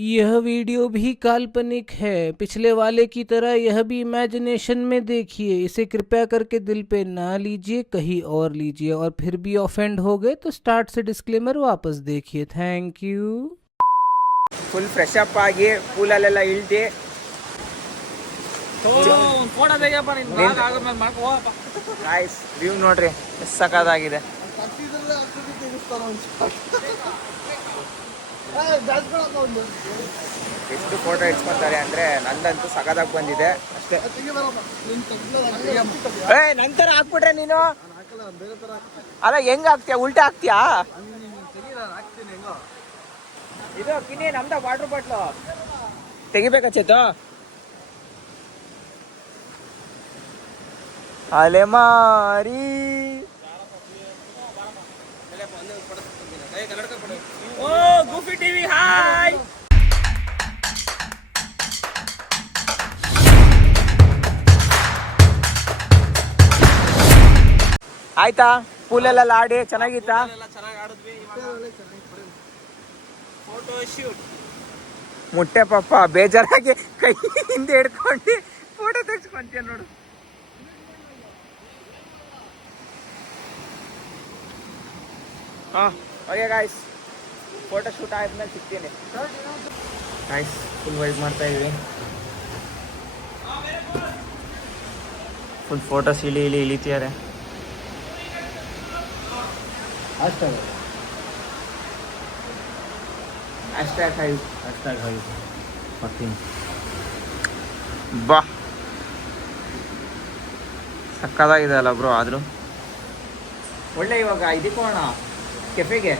यह वीडियो भी काल्पनिक है। पिछले वाले की तरह यह भी इमेजिनेशन में देखिए। इसे कृपया करके दिल पे ना लीजिए, कहीं और लीजिए। और फिर भी ऑफेंड हो गए तो स्टार्ट से डिस्क्लेमर वापस देखिए। Thank you. Full fresh up ಆಗಿ ಪೂಲಲ್ಲೆಲ್ಲ ಇಳ್ದು ಗಾಯ್ಸ್ ವ್ಯೂ ನೋಡ್ರಿ ಎಷ್ಟು ಸಖತ್ತಾಗಿದೆ. ಎಷ್ಟು ಫೋಟೋ ಇಟ್ಸ್ಕೊಂತಾರೆ ಅಂದ್ರೆ ನಂದಂತೂ ಸಖತ್ತಾಗಿ ಬಂದಿದೆ ಅಷ್ಟೇ. ನಂತರ ಹಾಕ್ಬಿಟ್ರೆ ನೀನು ಅಲ್ಲ ಹೆಂಗ ಹಾಕ್ತೀಯ? ಉಲ್ಟಾ ಹಾಕ್ತೀಯಾ? ಇದು ಕಿನ್ನಿ ನಮ್ದ ವಾಟರ್ ಬಾಟ್ಲು ತೆಗಿಬೇಕಾ ಚೇತು? ಅಲೆಮಾರಿ ಓ ಗೂಫಿ ಟಿವಿ ಹಾಯ್. ಆಯ್ತಾ ಪೂಲೆಲ್ಲ ಆಡಿ ಚೆನ್ನಾಗಿತ್ತಾ? ಮುಟ್ಟೆ ಪಾಪ ಬೇಜಾರಾಗಿ ಕೈ ಹಿಂದೆ ಹಿಡ್ಕೊಂಡು ಫೋಟೋ ತೆಗೆಸ್ಕೊಂತೀಯ ನೋಡು. ಓಕೆ ಗಾಯ್ಸ್, ಫೋಟೋ ಶೂಟ್ ಆದ್ಮೇಲೆ ಸಿಗ್ತೀನಿ. ಗಾಯ್ಸ್ ಫುಲ್ ವೈಸ್ ಮಾಡ್ತಾ ಇದೀವಿ. ಫುಲ್ ಫೋಟೋಸ್ ಇಳಿತಿದ್ದಾರೆ. ಬಾ ಸಕ್ಕದಾಗಿದೆ ಅಲ್ಲ ಬ್ರೋ. ಆದರೂ ಒಳ್ಳೆ ಇವಾಗ ಇದಕ್ಕೆ ಹೋಗೋಣ ಕೆಫೆಗೆ.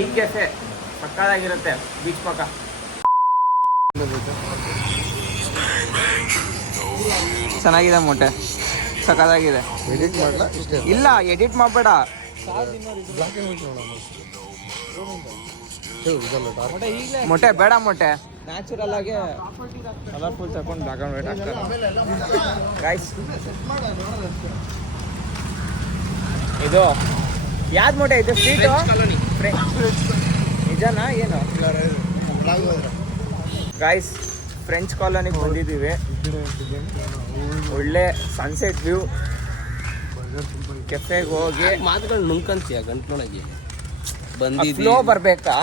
ಈ ಕೆಫೆ ಸಕ್ಕದಾಗಿರುತ್ತೆ ಬೀಚ್ ಪಕ್ಕ. ಚೆನ್ನಾಗಿದೆ ಮೊಟ್ಟೆ, ಸಕ್ಕದಾಗಿದೆ. ಇಲ್ಲ ಎಡಿಟ್ ಮಾಡಬೇಡ. ಮೊಟ್ಟೆ ಬೇಡ, ಮೊಟ್ಟೆ ನ್ಯಾಚುರಲ್ ಆಗಿ ಕಲರ್ಫುಲ್ ತಗೊಂಡು ಬ್ಯಾಕ್ಗ್ರೌಂಡ್ ಗಾಯ್ಸ್. ಇದು ಯಾವ್ದು ಮೊಟ್ಟೆ? ಇದು ಸ್ಟ್ರೀಟು ನಿಜನಾ ಏನು ಗಾಯ್ಸ್? ಫ್ರೆಂಚ್ ಕಾಲೋನಿಗೆ ಬಂದಿದ್ದೀವಿ. ಒಳ್ಳೆ ಸನ್ಸೆಟ್ ವ್ಯೂ. ಕೆಫೆಗೆ ಹೋಗಿ ಮಾತುಗಳು ನುಂಕಂತೀಯ ಗಂಟ್ಲೊಳಗೆ ಬಂದಿದ್ದೀವಿ. ಫ್ಲೋ ಬರ್ಬೇಕಾ?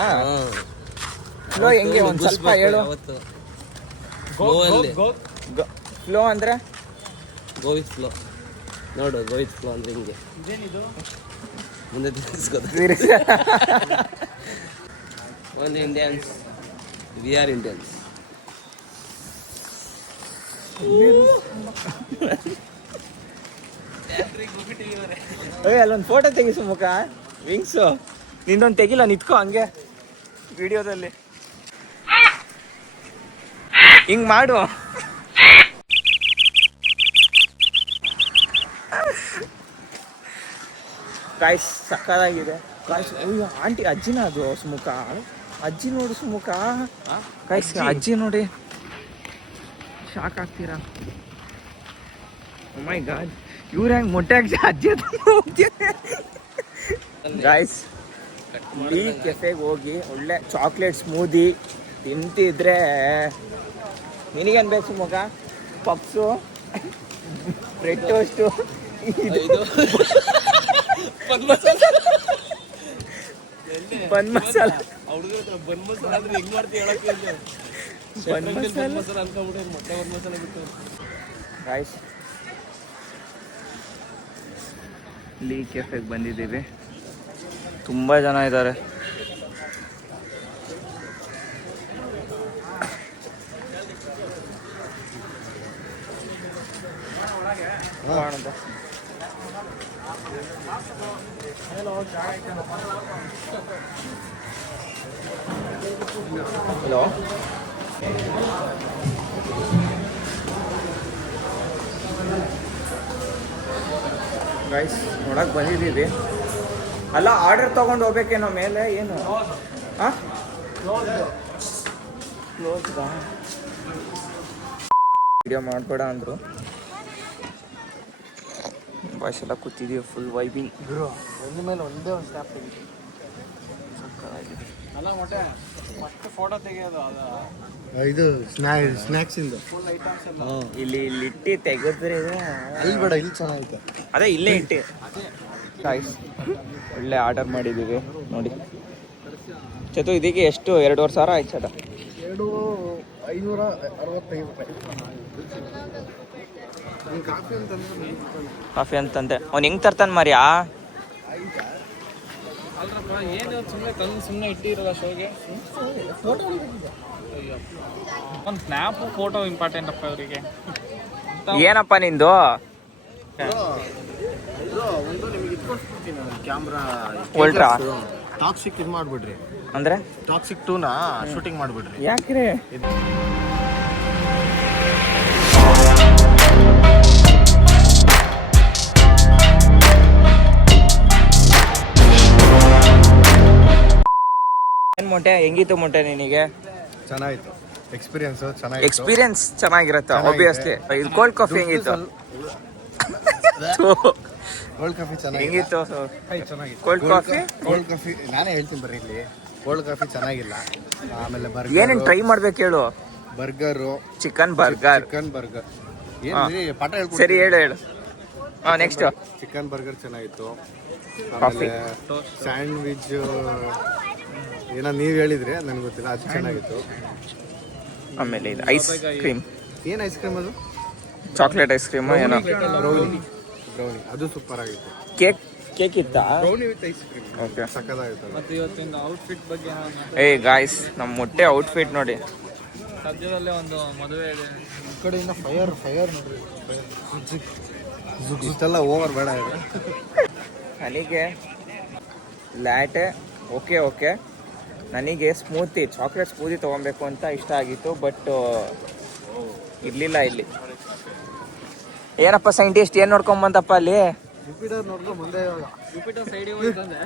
ಫ್ಲೋ ಹೆಂಗೆ ಒಂದು ಸ್ವಲ್ಪ ಹೇಳು. ಫ್ಲೋ ಅಂದ್ರೆ ಗೋವಿತ್ ಫ್ಲೋ ನೋಡು. ಗೋವಿತ್ ಫ್ಲೋ ಅಂದ್ರೆ ಹಿಂಗೆ ಮುಂದೆ ತಿರ್ಗಿಸ್ಕೋತ. ಒಂದು ಇಂಡಿಯನ್ಸ್, ವಿ ಆರ್ ಇಂಡಿಯನ್ಸ್. ಅಲ್ಲೊಂದು ಫೋಟೋ ತೆಗಿಸು ಮುಖ ವಿಂಗ್ಸು. ನಿಂದೊಂದು ತೆಗಿಲ್ಲ, ನಿತ್ಕೋ ಹಂಗೆ ವಿಡಿಯೋದಲ್ಲಿ ಹಿಂಗ್ ಮಾಡು. ಗಾಯ್ಸ್ ಸಕ್ಕದಾಗಿದೆ ಗಾಯ್ಸ್. ಆಂಟಿ ಅಜ್ಜಿನ ಅದು ಸುಮುಖ. ಅಜ್ಜಿ ನೋಡು ಸುಮುಖ. ಗಾಯ್ಸ್ ಅಜ್ಜಿ ನೋಡಿ ಶಾಕ್ ಆಗ್ತೀರಾ. ಮೈ ಗಾಡ್, ಇವ್ರು ಹೆಂಗೆ ಮೊಟ್ಟೆ ಹಾಕಿ ಅಜ್ಜಿ ಗಾಯ್ಸ್. ಈ ಕೆಫೆಗೆ ಹೋಗಿ ಒಳ್ಳೆ ಚಾಕ್ಲೇಟ್ ಸ್ಮೂದಿ ತಿಂತಿದ್ರೆ ನಿನಗೇನು ಬೇಕು ಸುಮುಖ? ಪಪ್ಸು, ಬ್ರೆಡ್ ಟೋಸ್ಟು, ಬನ್ ಮಸಾಲ. ಬನ್ ಮಸಾಲ ಅಂದ್ರೆ ಹೆಂಗ್ ಮಾಡ್ತೀವಿ ಹೇಳಕ್ಕೆ? ಬನ್ ಮಸಾಲ ಅನ್ಕೊಂಡ್ಬಿಟ್ಟೆ ಮೊಟ್ಟೆ ಬನ್ ಮಸಾಲ ಬಿಟ್ಟು. ಗಾಯ್ಸ್ ಇಲ್ಲಿ ಕೆಫೆಗೆ ಬಂದಿದ್ದೀವಿ. ತುಂಬ ಜನ ಇದ್ದಾರೆ. ಹಲೋ ಗೈಸ್, ನೋಡಕ್ಕೆ ಬಂದಿದ್ದೀವಿ. ಅಲ್ಲ ಆರ್ಡರ್ ತೊಗೊಂಡು ಹೋಗ್ಬೇಕೇನೋ ಮೇಲೆ. ಏನು ಹಾಂ ವಿಡಿಯೋ ಮಾಡಬೇಡ ಅಂದರು. ಬಾಯ್ಸ್ ಎಲ್ಲ ಕೂತಿದ್ದೀವಿ, ಫುಲ್ ವೈಬಿಂಗ್. ಗುರು ಒಂದ್ರ ಮೇಲೆ ಒಂದೇ ಒಂದು ಸ್ಟಾಪ್ ತೆಗಿತೀವಿ. ಸಕ್ಕತ್ತಾಗಿದೆ. ಅಲ್ಲ ಮೊಟ್ಟೆ ಫೋಟೋ ತೆಗೆಯೋದು ಅದ ಇದು ಸ್ನ್ಯಾಕ್ಸ್ ಇಂದ ಇಲ್ಲಿ ಇಟ್ಟಿ ತೆಗೆದ್ರೆ ಅಲ್ಲಿ ಬೇಡ, ಇಲ್ಲಿ ಚೆನ್ನಾಗೈತೆ. ಅದೇ ಇಲ್ಲೇ ಇಟ್ಟಿ. ಒಳ್ಳೆ ಆರ್ಡರ್ ಮಾಡಿದ್ದೀವಿ ನೋಡಿ. ಚತು ಇದಕ್ಕೆ ಎಷ್ಟು 2,500 ಆಯ್ತು ಚಟ. 565 ರೂಪಾಯಿ. ಕಾಫಿ ಅಂತಂದೆ ಅವ್ನು ಹೆಂಗ್ ತರ್ತಾನೆ ಮಾರ್ಯಾ. ಅಲ್ರಪ್ಪ ಏನು ಸುಮ್ಮನೆ ತಂದು ಸುಮ್ಮನೆ ಇಟ್ಟಿರಲ್ಲ ಶೋಗೆ. ಒಂದು ಸ್ನ್ಯಾಪು ಫೋಟೋ ಇಂಪಾರ್ಟೆಂಟ್ ಅಪ್ಪ ಇವರಿಗೆ. ಏನಪ್ಪ ನಿಂದು? ಒಂದು ನಿಮಗೆ ಇಟ್ಕೊಡ್ತೀನಿ ಕ್ಯಾಮ್ರಾ. ಉಲ್ಟ್ರಾ ಟಾಕ್ಸಿಕ್ ಇದು ಮಾಡ್ಬಿಡ್ರಿ, ಅಂದ್ರೆ ಟಾಕ್ಸಿಕ್ 2ನ ಶೂಟಿಂಗ್ ಮಾಡ್ಬಿಡ್ರಿ. ಯಾಕ್ರೆ? ಏನ್ ಮೊಟ್ಟೆ ಹೆಂಗಿತ್ತು ಮೊಟ್ಟೆ ನಿನಗೆ? ಚೆನ್ನಾಗಿತ್ತು, ಎಕ್ಸ್ಪೀರಿಯನ್ಸ್ ಚೆನ್ನಾಗಿತ್ತು. ಎಕ್ಸ್ಪೀರಿಯನ್ಸ್ ಚೆನ್ನಾಗಿರುತ್ತೆ ಆಬ್ವಿಯಸ್ಲಿ. ಇದು ಕೋಲ್ಡ್ ಕಾಫಿ ಹೆಂಗಿತ್ತು? ಕೋಲ್ಡ್ ಕಾಫಿ ಹೆಂಗಿತ್ತು ಚೆನ್ನಾಗಿತ್ತು. Cold coffee? ಕೋಲ್ಡ್ ಕಾಫಿ ನಾನೇ ಹೇಳ್ತೀನಿ ಬರ್ರಿ. ಇಲ್ಲಿ ಕೋಲ್ಡ್ ಕಾಫಿ ಚೆನ್ನಾಗಿಲ್ಲ. ಆಮೇಲೆ ಏನೇನು ಟ್ರೈ ಮಾಡ್ಬೇಕು ಹೇಳು? Burger, chicken burger. Chicken burger ಏನು ಪಾಠ ಹೇಳ್ಕೊಡ್ತೀನಿ. ಸರಿ ಹೇಳು. ನೆಕ್ಸ್ಟ್ ಚಿಕನ್ ಬರ್ಗರ್ ಚೆನ್ನಾಗಿತ್ತು. ಕಾಫಿ, ಆಮೇಲೆ ಸ್ಯಾಂಡ್ವಿಚ್ ಏನೋ ನೀವು ಹೇಳಿದ್ರಿ ನನಗೆ ಗೊತ್ತಿಲ್ಲ, ಅದು ಚೆನ್ನಾಗಿತ್ತು. ಆಮೇಲೆ ಇದು ಐಸ್ ಕ್ರೀಮ್, ಏನು ಐಸ್ ಕ್ರೀಮ್ ಅದು? ಚಾಕ್ಲೇಟ್ ಐಸ್ ಕ್ರೀಮ್ ಏನೋ. ಬ್ರೌನಿ ಅದು ಸೂಪರ್ ಆಗಿತ್ತು. ಕೇಕ್ ಇತ್ತಾ? Brownie with ice cream okay, ಸಕ್ಕತ್ತಾಗಿತ್ತು. ಮತ್ತು ಇವತ್ತಿನ ಔಟ್ಫಿಟ್ ಬಗ್ಗೆ ಏಯ್ ಗಾಯ್ಸ್, ನಮ್ಮ ಮೊಟ್ಟೆ ಔಟ್ಫಿಟ್ ನೋಡಿ. ಸದ್ಯದಲ್ಲೇ ಒಂದು ಮದುವೆ ಇದೆ. ಈ ಕಡೆಯಿಂದ ಫೈರ್ ನೋಡ್ರಿ, ಇಷ್ಟೆಲ್ಲ ಓವರ್ ಬೇಡ ಇದೆ. ನನಗೆ ಲ್ಯಾಟೆ ಓಕೆ. ನನಗೆ ಸ್ಮೂತಿ, ಚಾಕ್ಲೇಟ್ ಸ್ಮೂತಿ ತೊಗೊಬೇಕು ಅಂತ ಇಷ್ಟ ಆಗಿತ್ತು, ಬಟ್ ಇರಲಿಲ್ಲ ಇಲ್ಲಿ. ಏನಪ್ಪ ಸೈಂಟಿಸ್ಟ್ ಏನು ನೋಡ್ಕೊಂಬಂತಪ್ಪ ಅಲ್ಲಿ? ಜುಪಿಟರ್ ನೋಡ್ಕೊಂಡು ಮುಂದೆ ಜುಪಿಟರ್ ಸೈಡಿಗೆ ಹೋಯ್ತಂದೆ.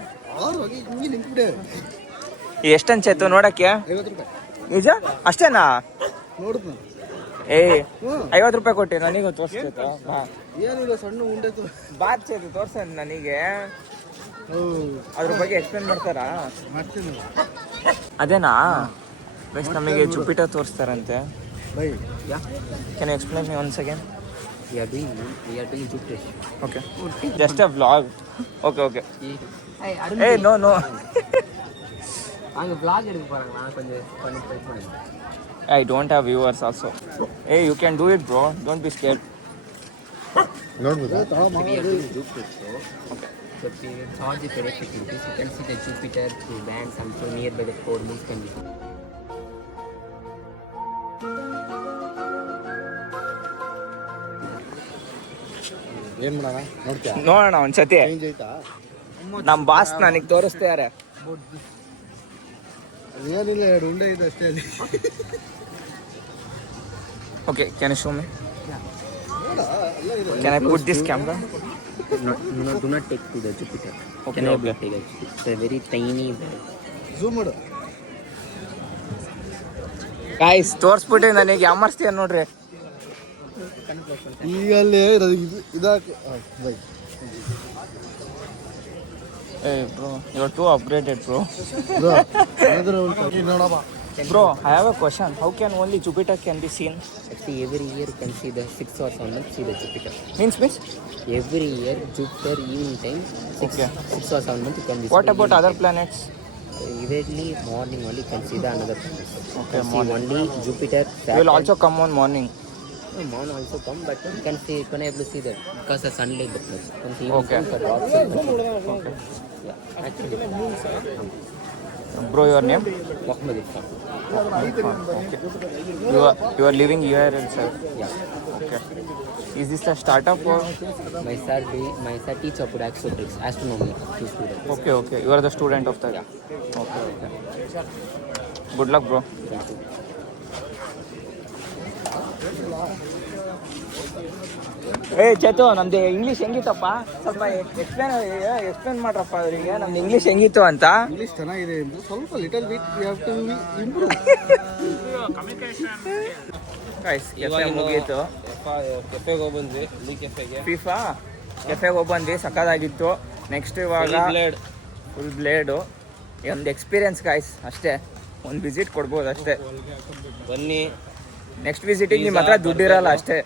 ಎಷ್ಟಂಚೆತ್ತು ನೋಡಕ್ಕೆ? 50 ರೂಪಾಯಿ ನಿಜ ಅಷ್ಟೇನಾ? ನೋಡುದು ಏಯ್ 50 ರೂಪಾಯಿ ಕೊಟ್ಟು ನನಗೆ ತೋರಿಸ್ತಾ? ಏನಿಲ್ಲ, ಸಣ್ಣ ಉಂಡೆ ಬಾತ್ ಚೇತು ತೋರ್ಸ ನನಗೆ. ಅದ್ರ ಬಗ್ಗೆ ಎಕ್ಸ್ಪ್ಲೇನ್ ಮಾಡ್ತಾರಾ? ಮಾಡ್ತೀನಿ ಅದೇನಾ ಬೆಸ್ಟ್. ನಮಗೆ ಜುಪಿಟರ್ ತೋರಿಸ್ತಾರಂತೆ. Bye. Can you explain me once again? We are doing Jupiter. Okay, just a vlog. Okay. Hey, ಏಯ್ ನೋ அங்க vlog எடுக்க போறாங்க. நான் கொஞ்சம் பண்ணி ட்ரை பண்ணுங்க. I don't have viewers also. Hey, you can do it bro, don't be scared. ನೋಡ್ಬೋದಾ? We are doing Jupiter show. Okay. So if you charge the correct activities, you can see the Jupiter through bands and so nearby the four moons can be seen. ಏನ್ ಮಾಡೋಣ ನೋಡ್ತೀಯ? ನೋಡೋಣ ಒಂದ್ಸತಿ. Change ಆಯ್ತಾ? ನಮ್ಮ boss ನನಗೆ ತೋರಿಸ್ತಾರೆ. ಅದೇನಿಲ್ಲ, 2 ಉಂಡೆ ಇದೆ ಅಷ್ಟೇ ಅಲ್ಲಿ. Okay, can you show me? Can I put this camera? Do not take to the Jupiter. Okay, Can I okay. take it? It's a very tiny bag. Zoom ಮಾಡು. ಗಾಯ್ಸ್ ತೋರಿಸ್ಬಿಟ್ಟು ನನಗೆ ಯಾಮರ್ಸ್ತೀಯ ನೋಡ್ರಿ. ಈಗ ಅಲ್ಲಿ ಇದಾಕಿ bye. Hey bro, you're too upgraded bro. Bro ಏನಾದರೂ ಒಂದು ನೋಡಪ್ಪ. Bro, I have a question. How can only Jupiter can be seen? Actually, every year you can see the 6 or 7 months, see the Jupiter. Means? Every year, Jupiter evening time, 6 or 7 months you can be. What about other planets? Immediately morning only you can see the another planets. Okay, See morning. only Jupiter. You will also come on morning. Morning also come, but you can see, you can able to see that because the sunlight the place. You can see Okay. the rocks. Okay. Yeah, actually. Bro, your name? Mohammed Irfan. Okay. You are living here itself. Yeah. Okay. Is this a startup or? My sir teach about astronomy to students. Okay. You are the student of that. Yeah. Okay. Good luck, bro. Thank you. Chethu, ನಮ್ದು English ಹೆಂಗಿತ್ತಪ್ಪ? ಸ್ವಲ್ಪ explain ಮಾಡ್ರಪ್ಪ ಅವರಿಗೆ ನಮ್ದು English ಹೆಂಗಿತ್ತು ಅಂತ. English ಚೆನ್ನಾಗಿದೆ ಎಂದು ಸ್ವಲ್ಪ little bit we have to improve. Guys ಮುಗೀತು. ಕೆಫೆಗೆ ಹೋಗ್ಬಂದ್ವಿ, ಕೆಫೆಗೆ ಕೆಫೆಗೆ ಹೋಗ್ಬಂದ್ವಿ, ಸಕ್ಕದಾಗಿತ್ತು. ನೆಕ್ಸ್ಟ್ ಇವಾಗ ಫುಲ್ ಬ್ಲೇಡು ಒಂದು ಎಕ್ಸ್ಪೀರಿಯನ್ಸ್ ಗಾಯ್ಸ್ ಅಷ್ಟೇ. ಒಂದು ವಿಸಿಟ್ ಕೊಡ್ಬೋದು ಅಷ್ಟೇ. ಬನ್ನಿ, ನೆಕ್ಸ್ಟ್ ವಿಸಿಟಿಗೆ ನಿಮ್ಮ ಹತ್ರ ದುಡ್ಡಿರಲ್ಲ ಅಷ್ಟೇ.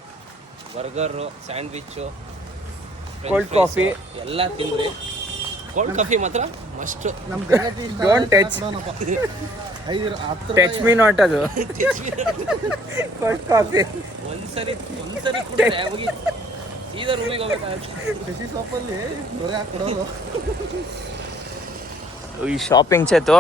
ಬರ್ಗರು, ಸ್ಯಾಂಡ್ವಿಚ್ಚು, ಕೋಲ್ಡ್ ಕಾಫಿ ಎಲ್ಲ ತಿನ್ರಿ. ಕೋಲ್ಡ್ ಕಾಫಿ ಮಾತ್ರ must. Don't touch me not ಅದು ಕೋಲ್ಡ್ ಕಾಫಿ. ಒಂದ್ಸರಿ ಕುಡಿದ್ರೆ ಹೋಗಿ ಸೀದಾ ರೂಮಿಗೆ ಹೋಗ್ಬೇಕಾಗುತ್ತೆ. ಈ ಶಾಪಿಂಗ್ ಚೇತು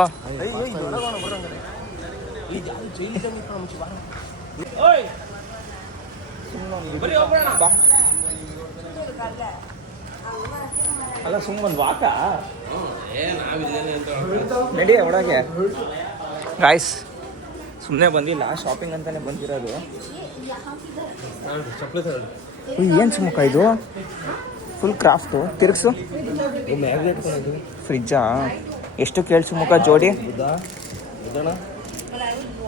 ಅಲ್ಲ ಸುಮ್ಮನೆ ವಾಕ ನಡಿ ಒಳಗೆ. ಗಾಯ್ಸ್ ಸುಮ್ಮನೆ ಬಂದಿಲ್ಲ, ಶಾಪಿಂಗ್ ಅಂತಾನೆ ಬಂದಿರೋದು. ಏನು ಸುಮುಖ ಇದು ಫುಲ್ ಕ್ರಾಫ್ಟು ತಿರ್ಗ್ಸು. ಫ್ರಿಜ್ಜಾ ಎಷ್ಟು ಕೇಳಿ ಸುಮುಖ ಜೋಡಿ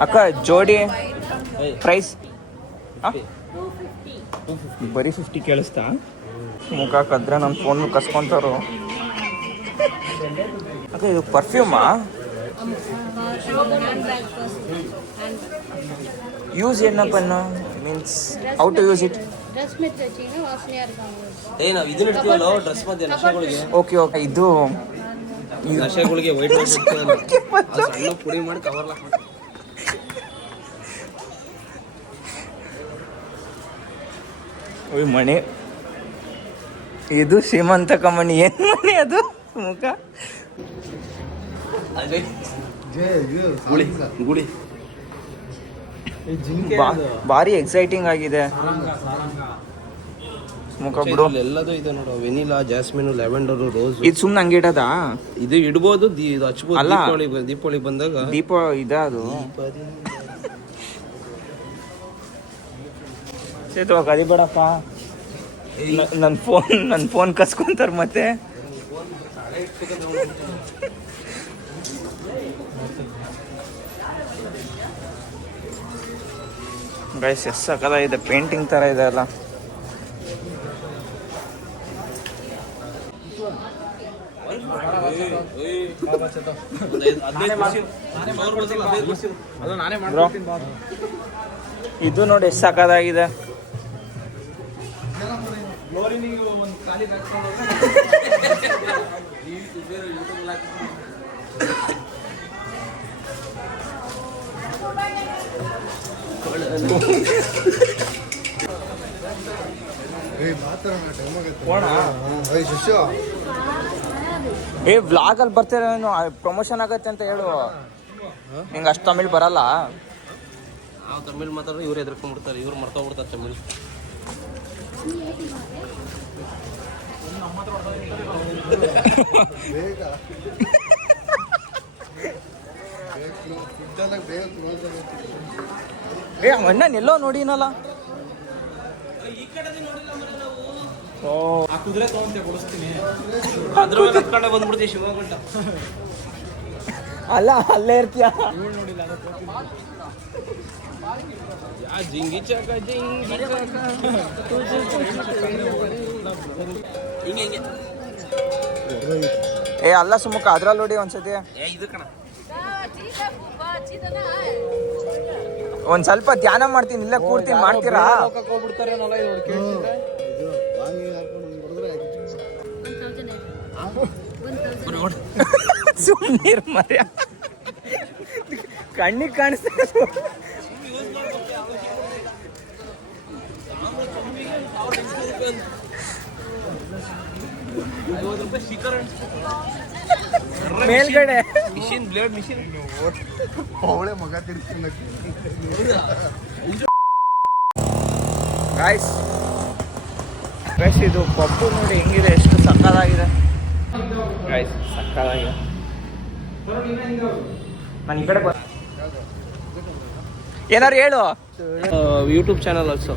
ಅಕ್ಕ ಜೋಡಿ ಪ್ರೈಸ್ ಬರೀ 50 ಕೇಳಿಸ್ತಾ? ಮುಖ ಕದ್ರೆ ನನ್ನ ಫೋನ್ ಕಸ್ಕೊಂತಾರು. ಅಕ್ಕ ಇದು ಪರ್ಫ್ಯೂಮಾ? ಯೂಸ್ ಏನಪ್ಪ means how to use it? ನಾವು ಇದನ್ನ ಇಡ್ತೀವಲ್ಲ ಡ್ರೆಸ್ ಮಧ್ಯೆ ನಶೆಗಳಿಗೆ. ಓಕೆ ಓಕೆ ಇದು ನಶೆಗಳಿಗೆ ವೈಟ್ ರೋಸ್ ಇಡ್ತೀವಲ್ಲ, ಸಣ್ಣ ಪುಡಿ ಮಾಡಿ ಕವರ್ ಲಾಕ್ ಮಾಡಿ. ಓಯ್ ಮಣಿ ಇದು ಶ್ರೀಮಂತಕ ಮಣಿ. ಏನು ಮಣಿ ಅದು ಮುಖ? ಗುಳಿ ಭಾರಿ ಎಕ್ಸೈಟಿಂಗ್ ಆಗಿದೆ ಮುಖ ಬಿಡು. ಎಲ್ಲದೂ ಇದೆ ನೋಡು, ವೆನಿಲಾ, ಜಾಸ್ಮಿನ್, ಲ್ಯಾವೆಂಡರ್, ರೋಸ್. ಇದು ಸುಮ್ಮನೆ ಹಂಗಿಡದ? ಇದು ಇಡ್ಬೋದು, ಇದು ಹಚ್ಬೋದು. ಅಲ್ಲ. ದೀಪಾವಳಿ ಬಂದಾಗ ಇದ ಅದು ಸೇತು ಕರಿಬೇಡಪ್ಪ, ನನ್ನ ಫೋನ್ ಕಸ್ಕೊಂತಾರ ಮತ್ತೆ. ಗೈಸ್ ಎಸ್ ಸಕಲ ಇದೆ, ಪೇಂಟಿಂಗ್ ತರ ಇದೆ ಅಲ್ಲ. ಇದು ನೋಡಿ ಎಷ್ಟು ಸಕದಾಗಿದೆ. ಏ ವ್ಲಾಗ್ ಅಲ್ಲಿ ಬರ್ತೀರ, ಪ್ರಮೋಷನ್ ಆಗತ್ತೆ ಅಂತ ಹೇಳು. ನಿಂಗೆ ಅಷ್ಟು ತಮಿಳ್ ಬರಲ್ಲ? ನಾವು ತಮಿಳ್ ಮಾತಾಡೋ ಇವ್ರು ಎದ್ರಕೊಂಡ್ಬಿಡ್ತಾರೆ, ಇವ್ರು ಮರ್ತೋಗ್ಬಿಡ್ತಾರೆ ತಮಿಳ್. ಏ ಅಣ್ಣ ಎಲ್ಲೋ ನೋಡಿನಲ್ಲ. ಅದ್ರ ಮೇಲೆ ಹತ್ಕೊಂಡೆ ಬಂದ್ಬಿಡ್ತೀವಿ ಶಿವಗಂಟ. ಅಲ್ಲ ಅಲ್ಲೇ ಇರ್ತೀಯ. ಜಿಂಗಿ ಚಕ ಜಿಂಗಿ ಚಕ ಹಿಂಗೆ ಹಿಂಗೆ. ಏ ಅಲ್ಲ ಸುಮುಖ ಅದ್ರಲ್ಲಿ ನೋಡಿ ಒಂದ್ಸತಿ. ಏ ಇದು ಕಣ, ಒಂದ್ ಸ್ವಲ್ಪ ಧ್ಯಾನ ಮಾಡ್ತೀನಿ, ಇಲ್ಲ ಕೂರ್ತೀನಿ, ಮಾಡ್ತೀರಾ? ಸುಮ್ಮನೆ ಮರ್ಯ, ಕಣ್ಣಿಗೆ ಕಾಣಿಸ್ತಾ. ಮೇಲ್ಗಡೆ ಮಿಷಿನ್ ಬ್ಲೇಡ್ ಮಿಷಿನ್. ಅವಳೆ ಮಗ ತಿರ್ತೀನಿ. ಗಾಯ್ಸ್ ಇದು ಪಪ್ಪು ನೋಡಿ ಹೆಂಗಿದೆ, ಎಷ್ಟು ಸಕ್ಕದಾಗಿದೆ ಗಾಯ್ಸ್, ಸಕ್ಕದಾಗಿದೆ. ನಾನು ಈ ಕಡೆ ಏನಾರು ಹೇಳು. YouTube channel also.